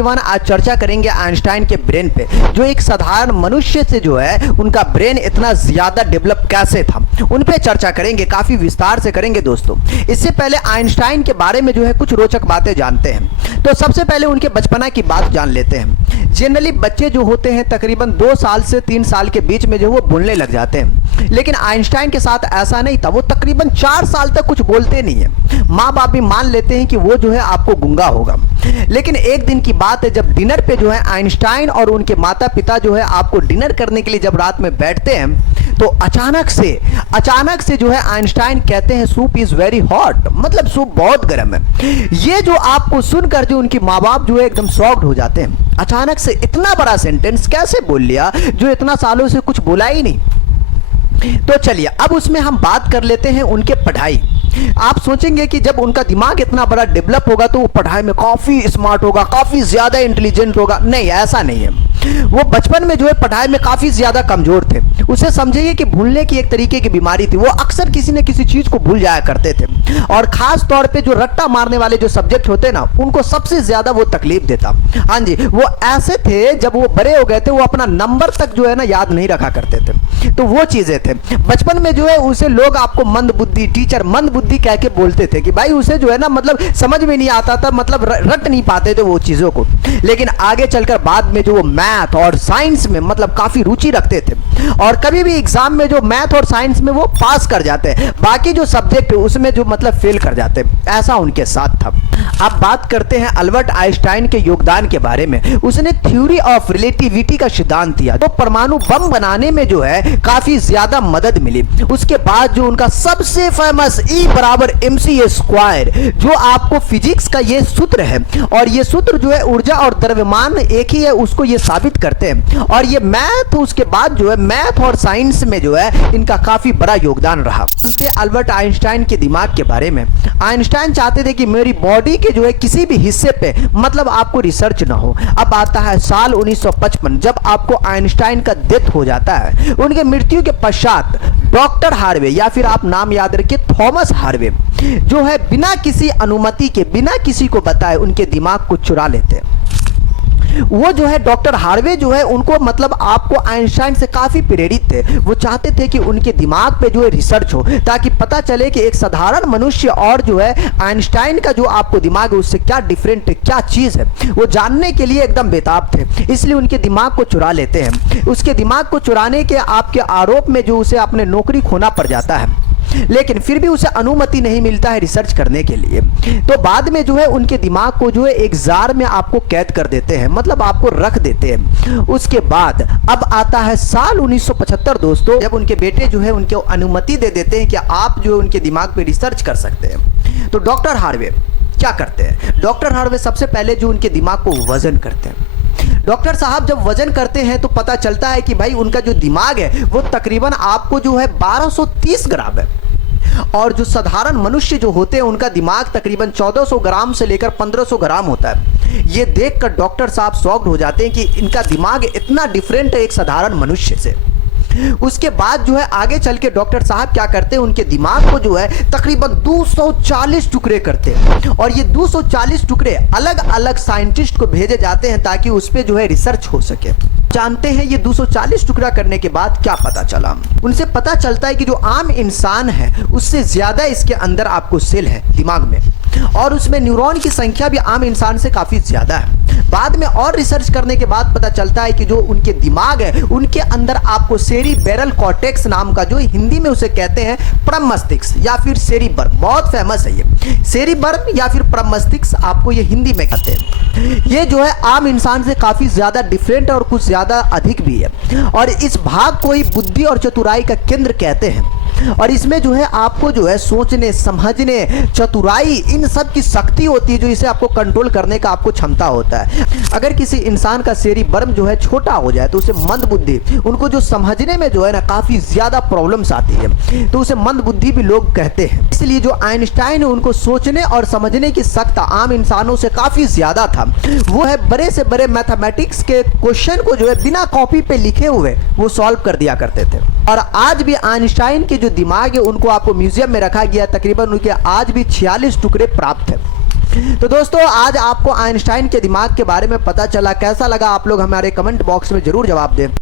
आज चर्चा करेंगे आइंस्टाइन के ब्रेन पे, जो एक साधारण मनुष्य से जो है उनका ब्रेन इतना ज्यादा डेवलप कैसे था, उन पे चर्चा करेंगे, काफी विस्तार से करेंगे दोस्तों। इससे पहले आइंस्टाइन के बारे में जो है कुछ रोचक बातें जानते हैं। तो सबसे पहले उनके बचपना की बात जान लेते हैं। जनरली बच्चे जो होते हैं तकरीबन 2 साल से 3 साल के बीच में जो वो बोलने लग जाते हैं, लेकिन आइंस्टाइन के साथ ऐसा नहीं था। वो तकरीबन 4 साल तक कुछ बोलते नहीं है। माँ बाप भी मान लेते हैं कि वो जो है आपको गूंगा होगा। लेकिन एक दिन की बात है, जब डिनर पे जो है आइंस्टाइन और उनके माता पिता जो है आपको डिनर करने के लिए जब रात में बैठते हैं, तो अचानक से जो है आइंस्टाइन कहते हैं सूप इज वेरी हॉट, मतलब सूप बहुत गर्म है। ये जो आपको सुनकर जो उनकी माँ बाप जो है एकदम शॉक्ड हो जाते हैं। अचानक से इतना बड़ा सेंटेंस कैसे बोल लिया जो इतना सालों से कुछ बोला ही नहीं। तो चलिए अब उसमें हम बात कर लेते हैं उनके पढ़ाई। आप सोचेंगे कि जब उनका दिमाग इतना बड़ा डेवलप होगा तो वो पढ़ाई में काफी स्मार्ट होगा, काफी ज्यादा इंटेलिजेंट होगा। नहीं, ऐसा नहीं है। वो बचपन में जो है पढ़ाई में काफी ज्यादा कमजोर थे। उसे समझिए कि भूलने की एक तरीके की बीमारी थी। वो अक्सर किसी न किसी चीज को भूल जाया करते थे, और खास तौर पे जो रट्टा मारने वाले जो सब्जेक्ट होते ना, उनको सबसे ज्यादा वो तकलीफ देता। हाँ जी, वो ऐसे थे जब वो बड़े हो गए थे वो अपना नंबर तक जो है ना याद नहीं रखा करते थे। तो वो चीजें थे। बचपन में जो है उसे लोग आपको मंद बुद्धि, टीचर मंद बुद्धि कह के बोलते थे कि भाई उसे जो है ना मतलब समझ में नहीं आता था, मतलब रट नहीं पाते थे वो चीजों को। लेकिन आगे चलकर बाद में जो वो मैथ और साइंस में मतलब काफी रुचि रखते थे, और कभी भी एग्जाम में जो मैथ और साइंस में वो पास कर जाते हैं, बाकी जो सब्जेक्ट है उसमें जो मतलब फेल कर जाते हैं। ऐसा उनके साथ था। अब बात करते हैं अल्बर्ट आइंस्टाइन के योगदान के बारे में। उसने थ्योरी ऑफ रिलेटिविटी का सिद्धांत दिया, तो परमाणु बम बनाने में जो है काफी ज्यादा मदद मिली। उसके बाद जो उनका सबसे फेमस E बराबर mc², जो आपको फिजिक्स का ये सूत्र है, और ये सूत्र जो है ऊर्जा और द्रव्यमान एक ही है उसको ये साबित करते हैं। और ये मैथ, उसके बाद जो है मैथ और साइंस में जो है इनका काफी बड़ा योगदान रहा। अल्बर्ट आइंस्टाइन के दिमाग के बारे में, आइंस्टाइन चाहते थे कि मेरी बॉडी के जो है किसी भी हिस्से पे मतलब आपको रिसर्च ना हो। अब आता है साल 1955, जब आपको आइंस्टाइन का डेथ हो जाता है। उनके मृत्यु के पश्चात डॉक्टर हार्वे, या फिर आप नाम याद रखिए थॉमस हार्वे, जो है बिना किसी अनुमति के, बिना किसी को बताए उनके दिमाग को चुरा लेते हैं। वो जो है डॉक्टर हार्वे जो है उनको मतलब आपको आइंस्टाइन से काफी प्रेरित थे। वो चाहते थे कि उनके दिमाग पे जो है रिसर्च हो, ताकि पता चले कि एक साधारण मनुष्य और जो है आइंस्टाइन का जो आपको दिमाग है उससे क्या डिफरेंट है, क्या चीज है, वो जानने के लिए एकदम बेताब थे। इसलिए उनके दिमाग को चुरा लेते हैं। उसके दिमाग को चुराने के आपके आरोप में जो उसे अपने नौकरी खोना पड़ जाता है, लेकिन फिर भी उसे अनुमति नहीं मिलता है रिसर्च करने के लिए। तो बाद में जो है उनके दिमाग को जो है एक जार में आपको कैद कर देते हैं, मतलब आपको रख देते हैं। उसके बाद अब आता है साल 1975 दोस्तों, जब उनके बेटे जो है उनको अनुमति दे देते हैं कि आप जो है उनके दिमाग पे रिसर्च कर सकते हैं। तो डॉक्टर हार्वे क्या करते हैं? डॉक्टर हार्वे सबसे पहले जो उनके दिमाग को वजन करते हैं। डॉक्टर साहब जब वजन करते हैं तो पता चलता है कि भाई उनका जो दिमाग है वो तकरीबन आपको जो है 1230 ग्राम है, और जो साधारण मनुष्य जो होते हैं उनका दिमाग तकरीबन 1400 ग्राम से लेकर 1500 ग्राम होता है। ये देखकर डॉक्टर साहब शॉक्ड हो जाते हैं कि इनका दिमाग इतना डिफरेंट है एक साधारण मनुष्य से। उसके बाद जो है आगे चल के डॉक्टर साहब क्या करते हैं, उनके दिमाग को जो है तकरीबन 240 टुकड़े करते हैं, और ये 240 टुकड़े अलग अलग साइंटिस्ट को भेजे जाते हैं ताकि उस पर जो है रिसर्च हो सके। जानते हैं ये 240 टुकड़ा करने के बाद क्या पता चला? उनसे पता चलता है कि जो आम इंसान है उससे ज्यादा इसके अंदर आपको सेल है दिमाग में, और उसमें न्यूरॉन की संख्या भी आम इंसान से काफी ज्यादा है। बाद में और रिसर्च करने के बाद पता चलता है कि जो उनके दिमाग है उनके अंदर आपको सेरिबेरल कॉर्टेक्स नाम का, जो हिंदी में उसे कहते हैं परम मस्तिष्क या फिर सेरिबर्म, बहुत फेमस है ये सेरिबर्म या फिर परम मस्तिष्क, आपको ये हिंदी में कहते हैं। ये जो है आम इंसान से काफी ज्यादा डिफरेंट और कुछ ज्यादा अधिक भी है, और इस भाग को ही बुद्धि और चतुराई का केंद्र कहते हैं। और इसमें जो है आपको जो है सोचने, समझने, चतुराई, इन सब की शक्ति होती है, जो इसे आपको कंट्रोल करने का आपको क्षमता होता है। अगर किसी इंसान का सेरिबर्म जो है छोटा हो जाए तो उसे मंद बुद्धि, उनको जो समझने में जो है ना काफी ज्यादा प्रॉब्लम्स आती है, तो उसे मंद बुद्धि भी लोग कहते हैं। इसलिए जो आइंस्टाइन है उनको सोचने और समझने की शक्ति आम इंसानों से काफी ज्यादा था। वो है बड़े से बड़े मैथमेटिक्स के क्वेश्चन को जो है बिना कॉपी पे लिखे हुए वो सॉल्व कर दिया करते थे। और आज भी आइंस्टाइन के जो दिमाग है उनको आपको म्यूजियम में रखा गया, तकरीबन उनके आज भी 46 टुकड़े प्राप्त है। तो दोस्तों आज आपको आइंस्टाइन के दिमाग के बारे में पता चला, कैसा लगा आप लोग हमारे कमेंट बॉक्स में जरूर जवाब दें।